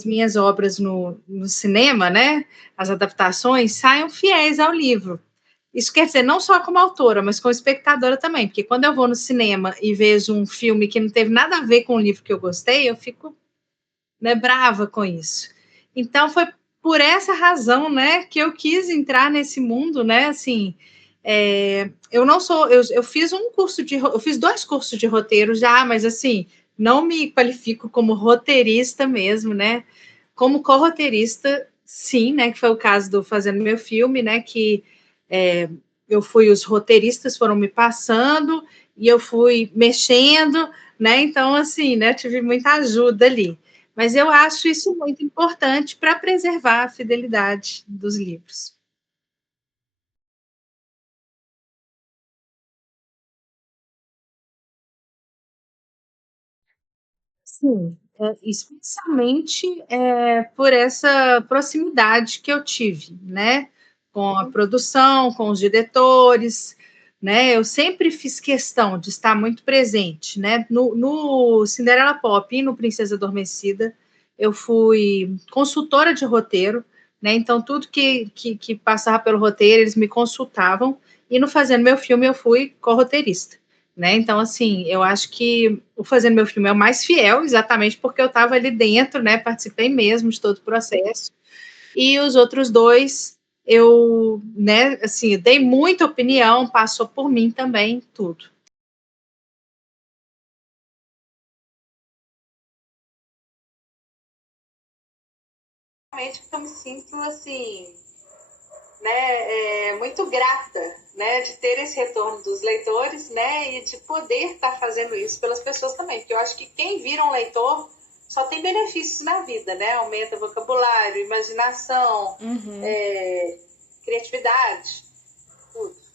as minhas obras no cinema, né, as adaptações, saiam fiéis ao livro. Isso quer dizer, não só como autora, mas como espectadora também, porque quando eu vou no cinema e vejo um filme que não teve nada a ver com o livro que eu gostei, eu fico, né, brava com isso. Então, foi por essa razão, né, que eu quis entrar nesse mundo, né, assim, eu não sou, eu fiz eu fiz 2 cursos de roteiro já, mas assim, não me qualifico como roteirista mesmo, né, como co-roteirista, sim, né, que foi o caso do Fazendo Meu Filme, né, que os roteiristas foram me passando e eu fui mexendo, né, então assim, né, tive muita ajuda ali. Mas eu acho isso muito importante para preservar a fidelidade dos livros. Sim, especialmente por essa proximidade que eu tive, né, com a produção, com os diretores, né, eu sempre fiz questão de estar muito presente, né, no Cinderela Pop e no Princesa Adormecida, eu fui consultora de roteiro, né, então tudo que passava pelo roteiro, eles me consultavam, e no Fazendo Meu Filme eu fui co-roteirista. Né? Então, assim, eu acho que o Fazendo Meu Filme é o mais fiel, exatamente porque eu estava ali dentro, né? Participei mesmo de todo o processo. E os outros dois, eu, né, assim, dei muita opinião, passou por mim também, tudo. Realmente eu me sinto, assim, né, muito grata, né, de ter esse retorno dos leitores, né, e de poder estar fazendo isso pelas pessoas também, porque eu acho que quem vira um leitor só tem benefícios na vida, né, aumenta vocabulário, imaginação, criatividade, tudo.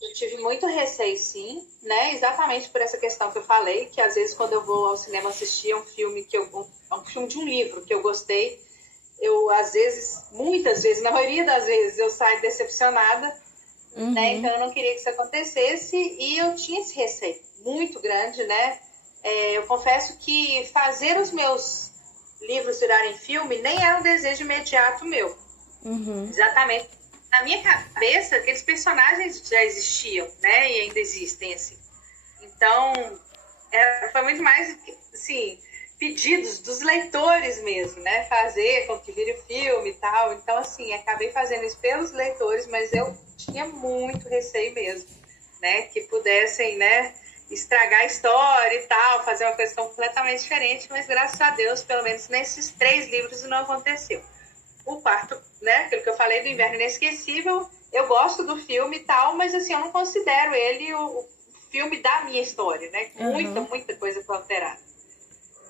Eu tive muito receio, sim, né? Exatamente por essa questão que eu falei, que às vezes quando eu vou ao cinema assistir um filme um filme de um livro que eu gostei, eu às vezes, muitas vezes, na maioria das vezes, eu saio decepcionada, né? Então eu não queria que isso acontecesse e eu tinha esse receio muito grande, né? Eu confesso que fazer os meus livros virarem filme nem era um desejo imediato meu. Exatamente. Na minha cabeça, aqueles personagens já existiam, né? E ainda existem, assim. Então, foi muito mais, assim, pedidos dos leitores mesmo, né? Fazer com que vire o filme e tal. Então, assim, acabei fazendo isso pelos leitores, mas eu tinha muito receio mesmo, né? Que pudessem, né? Estragar a história e tal, fazer uma coisa completamente diferente, mas graças a Deus, pelo menos nesses 3 livros, não aconteceu. O quarto, né? Aquilo que eu falei do Inverno Inesquecível, eu gosto do filme e tal, mas assim, eu não considero ele o filme da minha história, né? Muita coisa foi alterada.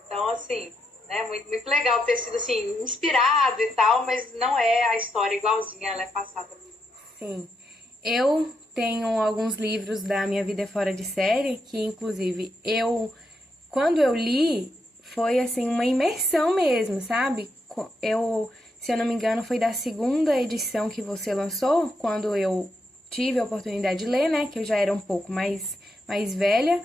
Então, assim, né? Muito, muito legal ter sido assim, inspirado e tal, mas não é a história igualzinha, ela é passada. Sim. Eu tenho alguns livros da Minha Vida Fora de Série que, inclusive, quando eu li, foi assim uma imersão mesmo, sabe? Se eu não me engano, foi da segunda edição que você lançou, quando eu tive a oportunidade de ler, né? Que eu já era um pouco mais velha.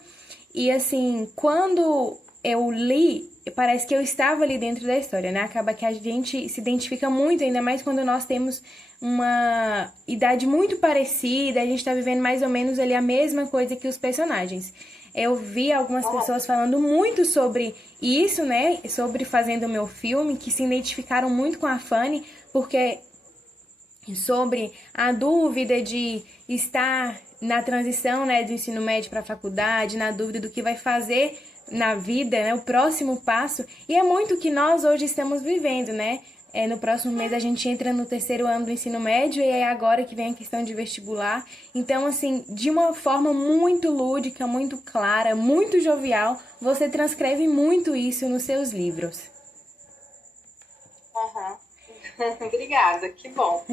E assim, quando eu li, parece que eu estava ali dentro da história, né? Acaba que a gente se identifica muito, ainda mais quando nós temos uma idade muito parecida, a gente tá vivendo mais ou menos ali a mesma coisa que os personagens. Eu vi algumas pessoas falando muito sobre isso, né? Sobre fazendo o meu filme, que se identificaram muito com a Fanny, porque sobre a dúvida de estar na transição, né, do ensino médio para a faculdade, na dúvida do que vai fazer na vida, né, o próximo passo. E é muito o que nós hoje estamos vivendo, né? No próximo mês a gente entra no terceiro ano do ensino médio e é agora que vem a questão de vestibular. Então, assim, de uma forma muito lúdica, muito clara, muito jovial, você transcreve muito isso nos seus livros. Obrigada, que bom.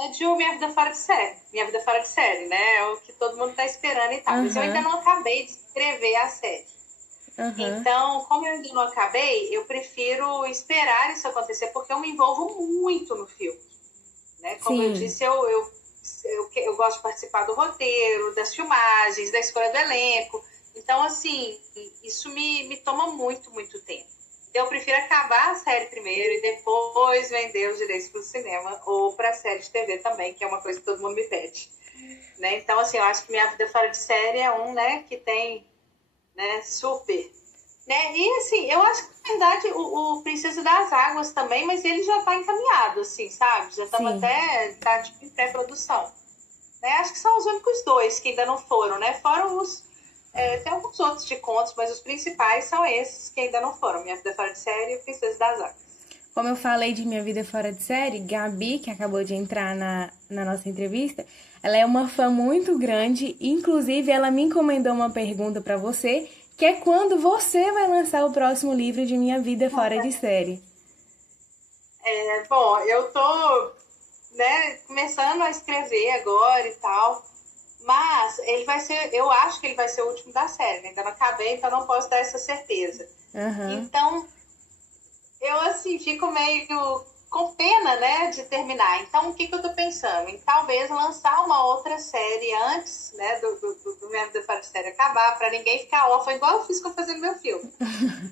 É de Minha Vida Fora de Série. Minha Vida Fora de Série, né? É o que todo mundo tá esperando e tal. Mas eu ainda não acabei de escrever a série. Aham. Então, como eu ainda não acabei, eu prefiro esperar isso acontecer, porque eu me envolvo muito no filme, né? Como eu Sim, disse, eu gosto de participar do roteiro, das filmagens, da escolha do elenco. Então, assim, isso me toma muito, muito tempo. Então, eu prefiro acabar a série primeiro e depois vender os direitos para o cinema ou para a série de TV também, que é uma coisa que todo mundo me pede. Né? Então, assim, eu acho que Minha Vida Fora de Série é um, né, que tem, né, super. Né? E, assim, eu acho que, na verdade, o Princesa das Águas também, mas ele já está encaminhado, assim, sabe? Já estamos sim. até, tá, tipo, em pré-produção. Né? Acho que são os únicos dois que ainda não foram, né? Fora os... tem alguns outros de contos, mas os principais são esses que ainda não foram. Minha Vida Fora de Série e o Princesa das Águas. Como eu falei de Minha Vida Fora de Série, Gabi, que acabou de entrar na nossa entrevista, ela é uma fã muito grande. Inclusive, ela me encomendou uma pergunta para você, que é quando você vai lançar o próximo livro de Minha Vida Fora de Série. Bom, eu tô, né, começando a escrever agora e tal, mas ele vai ser, eu acho que ele vai ser o último da série, né? Ainda não acabei, então não posso dar essa certeza. Aham, Então, eu, assim, fico meio com pena, né, de terminar. Então, o que eu tô pensando? Em talvez lançar uma outra série antes, né, do Minha Vida Fora de Série acabar, para ninguém ficar órfão, igual eu fiz com Fazendo Meu Filme.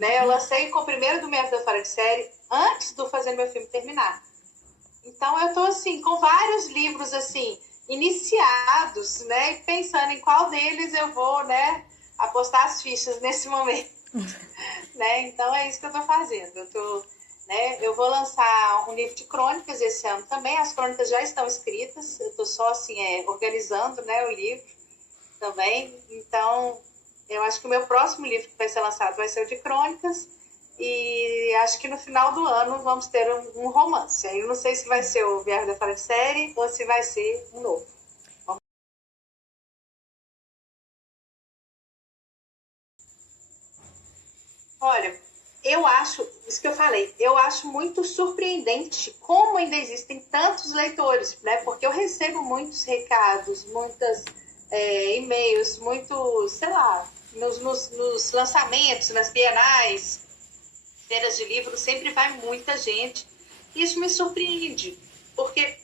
Né? Eu lancei com o primeiro do Minha Vida Fora de Série antes do Fazendo Meu Filme terminar. Então, eu tô, assim, com vários livros, assim, iniciados, né, pensando em qual deles eu vou, né, apostar as fichas nesse momento. Né? Então é isso que eu estou fazendo. Eu vou lançar um livro de crônicas esse ano também. As crônicas já estão escritas. Eu estou só assim organizando, né, o livro também. Então eu acho que o meu próximo livro que vai ser lançado vai ser o de crônicas. E acho que no final do ano vamos ter um romance. Aí eu não sei se vai ser o Viagem da Fora de Série ou se vai ser um novo. Olha, eu acho, isso que eu falei, eu acho muito surpreendente como ainda existem tantos leitores, né? Porque eu recebo muitos recados, muitas e-mails, muitos, sei lá, nos lançamentos, nas bienais, feiras de livro, sempre vai muita gente. Isso me surpreende, porque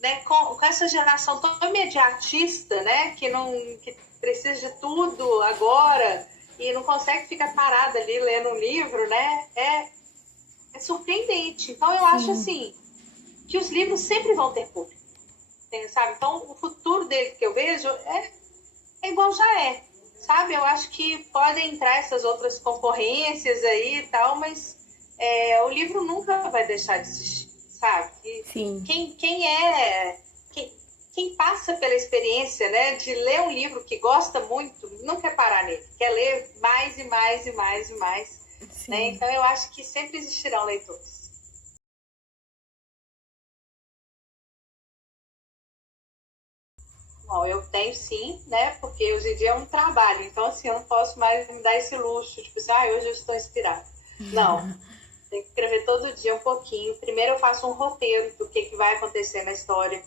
né, com essa geração tão imediatista, né, que precisa de tudo agora e não consegue ficar parada ali lendo um livro, né, é surpreendente. Então eu acho sim, assim que os livros sempre vão ter público, sabe? Então o futuro dele que eu vejo é igual já é, sabe? Eu acho que podem entrar essas outras concorrências aí e tal, mas o livro nunca vai deixar de existir, sabe? E sim, quem, quem passa pela experiência, né, de ler um livro que gosta muito, não quer parar nele, quer ler mais e mais e mais e mais, né? sim. Então eu acho que sempre existirão leitores. Bom, eu tenho sim, né? Porque hoje em dia é um trabalho, então assim, eu não posso mais me dar esse luxo, tipo assim, hoje eu estou inspirada. Não, tem que escrever todo dia um pouquinho. Primeiro eu faço um roteiro do que vai acontecer na história,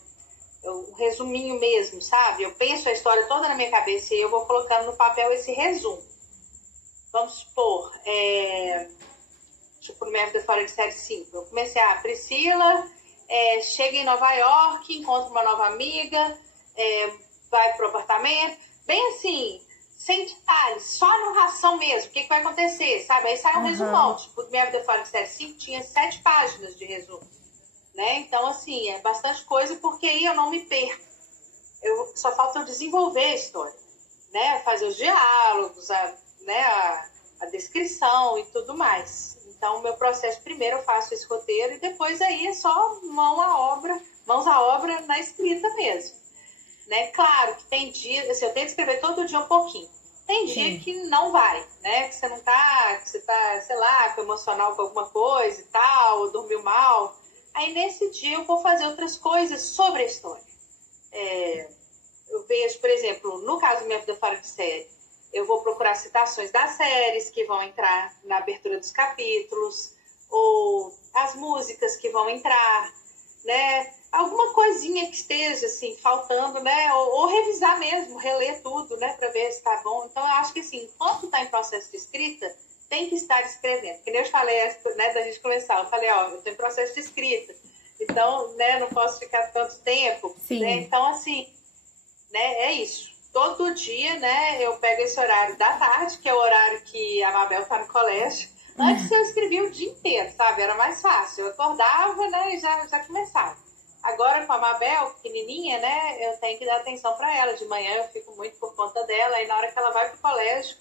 um resuminho mesmo, sabe? Eu penso a história toda na minha cabeça e eu vou colocando no papel esse resumo. Vamos supor, tipo, no Minha Vida Fora de Série 5. Eu comecei, Priscila chega em Nova York, encontra uma nova amiga, vai pro apartamento, bem assim, sem detalhes, só a narração mesmo, o que vai acontecer, sabe? Aí sai um Aham, resumão, tipo, Minha Vida Fora de Série 5 tinha 7 páginas de resumo, né? Então, assim, é bastante coisa, porque aí eu não me perco. Só falta eu desenvolver a história, né? Fazer os diálogos, a descrição e tudo mais. Então, o meu processo, primeiro eu faço esse roteiro e depois aí é só mãos à obra na escrita mesmo. Né? Claro que tem dia, assim, eu tento escrever todo dia um pouquinho. Tem dia sim. que não vai, né? Que você não tá, que você tá, sei lá, com emocional com alguma coisa e tal, ou dormiu mal. Aí nesse dia eu vou fazer outras coisas sobre a história. Eu vejo, por exemplo, no caso do Minha Vida Fora de Série, eu vou procurar citações das séries que vão entrar na abertura dos capítulos, ou as músicas que vão entrar, né? alguma coisinha que esteja, assim, faltando, né? Ou revisar mesmo, reler tudo, né? Para ver se está bom. Então, eu acho que, assim, enquanto está em processo de escrita, tem que estar escrevendo. Que nem eu falei, né, da gente começar. Eu falei, ó, eu estou em processo de escrita. Então, né, não posso ficar tanto tempo. Né? Sim. Então, assim, né, é isso. Todo dia, né, eu pego esse horário da tarde, que é o horário que a Mabel tá no colégio. Antes eu escrevia o dia inteiro, sabe? Era mais fácil. Eu acordava, né, e já começava. Agora com a Mabel, pequenininha, né, eu tenho que dar atenção para ela. De manhã eu fico muito por conta dela, e na hora que ela vai pro colégio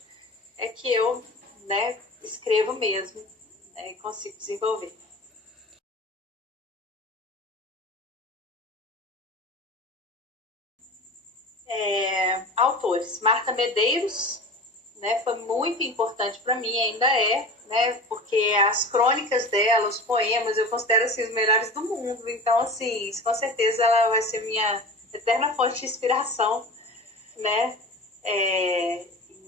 é que eu, né, escrevo mesmo, né, e consigo desenvolver. Autores. Marta Medeiros, né, foi muito importante para mim, ainda é, né, porque as crônicas dela, os poemas, eu considero assim, os melhores do mundo. Então, assim, com certeza ela vai ser minha eterna fonte de inspiração, né?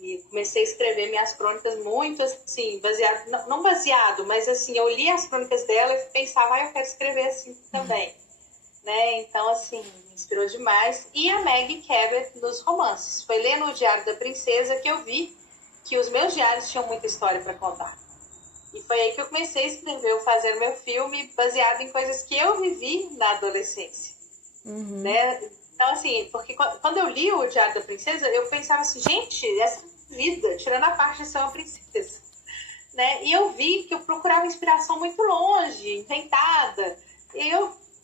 E comecei a escrever minhas crônicas muito assim, baseado, não baseado, mas assim, eu li as crônicas dela e pensava, eu quero escrever assim também. Né? Então, assim, me inspirou demais. E a Maggie Cabot nos romances. Foi lendo o Diário da Princesa que eu vi que os meus diários tinham muita história para contar. E foi aí que eu comecei a escrever, fazer meu filme baseado em coisas que eu vivi na adolescência. Né? Então, assim, porque quando eu li o Diário da Princesa, eu pensava assim, gente, essa vida, tirando a parte de ser uma princesa. Né? E eu vi que eu procurava inspiração muito longe, inventada. E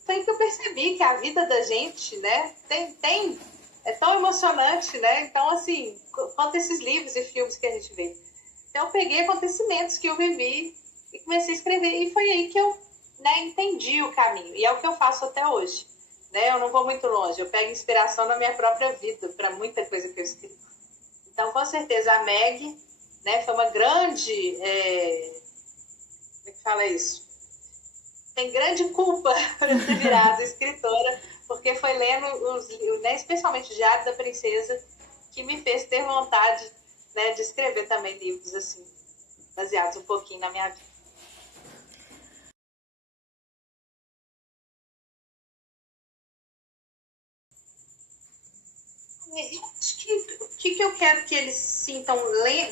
foi que eu percebi que a vida da gente, né, é tão emocionante, né? Então, assim, quanto esses livros e filmes que a gente vê. Então, eu peguei acontecimentos que eu vivi e comecei a escrever. E foi aí que eu, né, entendi o caminho. E é o que eu faço até hoje. Né? Eu não vou muito longe. Eu pego inspiração na minha própria vida para muita coisa que eu escrevo. Então, com certeza, a Meg, né, foi uma grande... como é que fala isso? Tem grande culpa por eu ter virado escritora, porque foi lendo, né, especialmente o Diário da Princesa, que me fez ter vontade, né, de escrever também livros assim, baseados um pouquinho na minha vida. Eu acho que o que eu quero que eles sintam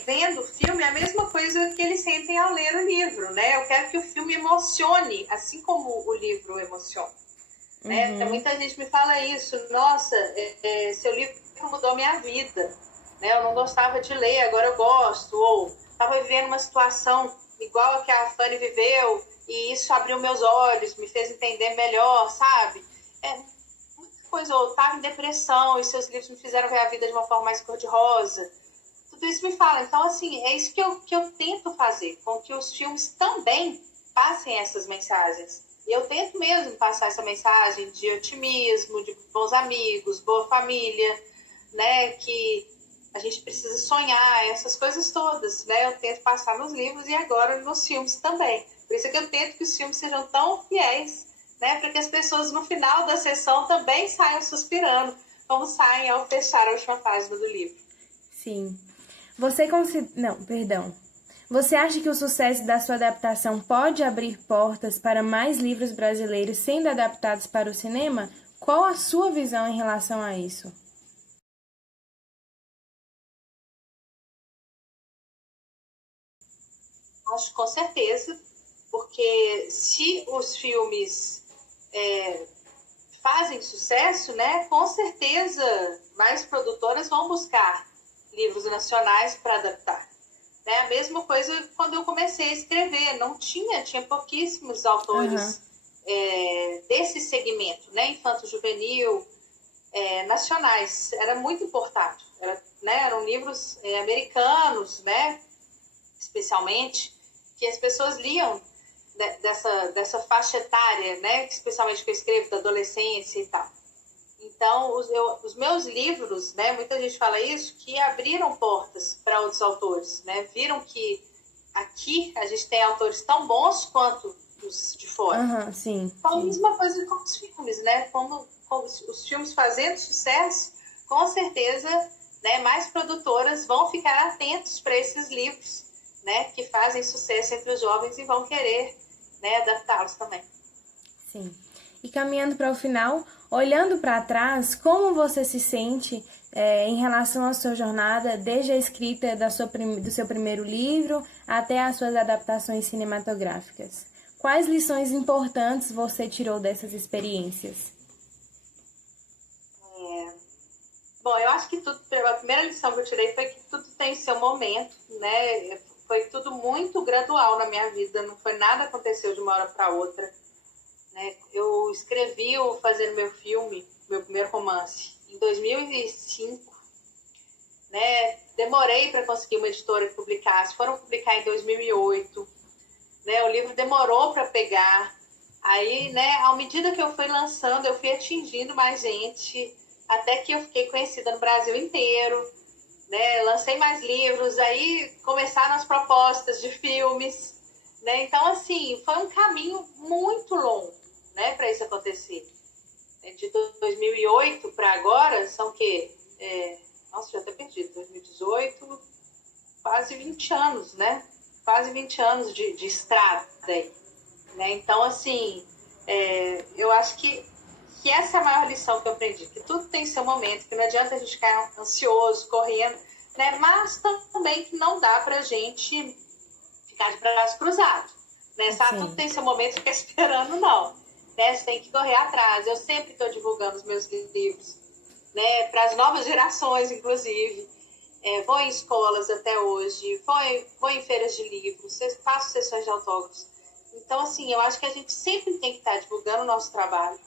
vendo o filme é a mesma coisa que eles sentem ao ler o livro, né? Eu quero que o filme emocione, assim como o livro emociona. Né? Muita gente me fala isso, nossa, seu livro mudou minha vida, né? Eu não gostava de ler, agora eu gosto, ou estava vivendo uma situação igual a que a Fanny viveu e isso abriu meus olhos, me fez entender melhor, sabe? Muita coisa, ou estava em depressão e seus livros me fizeram ver a vida de uma forma mais cor-de-rosa. Tudo isso me fala. Então, assim, é isso que eu tento fazer, com que os filmes também passem essas mensagens. E eu tento mesmo passar essa mensagem de otimismo, de bons amigos, boa família, né? Que a gente precisa sonhar, essas coisas todas, né? Eu tento passar nos livros e agora nos filmes também. Por isso é que eu tento que os filmes sejam tão fiéis, né? Para que as pessoas no final da sessão também saiam suspirando, como saem ao fechar a última página do livro. Sim. Você considera... Não, perdão. Você acha que o sucesso da sua adaptação pode abrir portas para mais livros brasileiros sendo adaptados para o cinema? Qual a sua visão em relação a isso? Acho com certeza, porque se os filmes fazem sucesso, né, com certeza mais produtoras vão buscar livros nacionais para adaptar. Né? A mesma coisa quando eu comecei a escrever, não tinha pouquíssimos autores desse segmento, né, infanto-juvenil, nacionais. Era muito importante. Eram livros americanos, né, especialmente, que as pessoas liam dessa faixa etária, né, especialmente que eu escrevo da adolescência e tal. Então, os meus livros, né, muita gente fala isso, que abriram portas para outros autores, né, viram que aqui a gente tem autores tão bons quanto os de fora. Sim. Então, a mesma coisa com os filmes, né, como os filmes fazendo sucesso, com certeza, né, mais produtoras vão ficar atentos para esses livros, né, que fazem sucesso entre os jovens e vão querer, né, adaptá-los também. Sim. E caminhando para o final, olhando para trás, como você se sente em relação à sua jornada, desde a escrita do seu primeiro livro até as suas adaptações cinematográficas? Quais lições importantes você tirou dessas experiências? Bom, eu acho que a primeira lição que eu tirei foi que tudo tem seu momento, né? Foi tudo muito gradual na minha vida, não foi nada aconteceu de uma hora para outra, né? Eu escrevi o Fazendo Meu Filme, meu primeiro romance, em 2005, né? Demorei para conseguir uma editora que publicasse, foram publicar em 2008, né? O livro demorou para pegar, aí, né? À medida que eu fui lançando, eu fui atingindo mais gente, até que eu fiquei conhecida no Brasil inteiro, né? Lancei mais livros, aí começaram as propostas de filmes, né? Então, assim, foi um caminho muito longo, né, para isso acontecer. De 2008 para agora, são o quê? Nossa, já até perdi, 2018, quase 20 anos, né? Quase 20 anos de estrada aí, né? Então, assim, eu acho que essa é a maior lição que eu aprendi, que tudo tem seu momento, que não adianta a gente ficar ansioso, correndo, né? Mas também que não dá pra gente ficar de braços cruzados, né? Sabe? Tudo tem seu momento, ficar esperando, não. Né? Você tem que correr atrás. Eu sempre estou divulgando os meus livros, né? Para as novas gerações, inclusive. Vou em escolas até hoje, vou em feiras de livros, faço sessões de autógrafos. Então, assim, eu acho que a gente sempre tem que estar divulgando o nosso trabalho,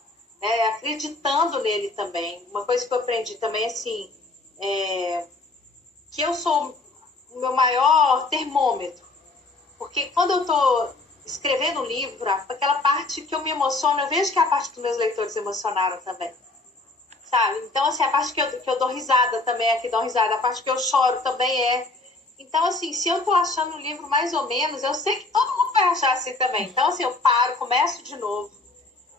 acreditando nele também. Uma coisa que eu aprendi também, assim, que eu sou o meu maior termômetro. Porque quando eu estou escrevendo um livro, aquela parte que eu me emociono, eu vejo que é a parte que os meus leitores emocionaram também. Sabe? Então, assim, a parte que eu dou risada também é que dão risada, a parte que eu choro também é. Então, assim, se eu tô achando o livro mais ou menos, eu sei que todo mundo vai achar assim também. Então, assim, eu paro, começo de novo.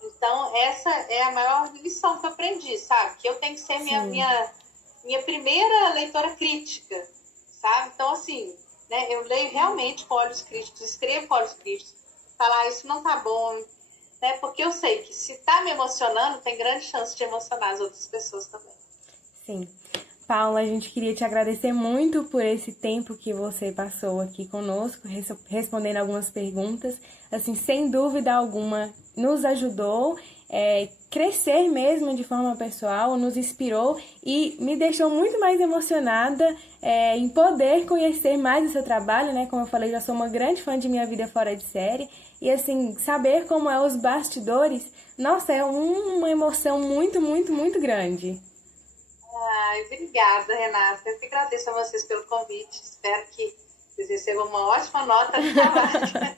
Então, essa é a maior lição que eu aprendi, sabe? Que eu tenho que ser minha primeira leitora crítica, sabe? Então, assim, né, eu leio realmente com olhos críticos, escrevo com olhos críticos, falar isso não tá bom, né? Porque eu sei que se tá me emocionando, tem grande chance de emocionar as outras pessoas também. Sim. Paula, a gente queria te agradecer muito por esse tempo que você passou aqui conosco, respondendo algumas perguntas. Assim, sem dúvida alguma, nos ajudou crescer mesmo de forma pessoal, nos inspirou e me deixou muito mais emocionada em poder conhecer mais o seu trabalho, né? Como eu falei, já sou uma grande fã de Minha Vida Fora de Série. E, assim, saber como é os bastidores, nossa, é uma emoção muito, muito, muito grande. Ai, obrigada, Renata. Eu que agradeço a vocês pelo convite. Espero que vocês recebam uma ótima nota no trabalho.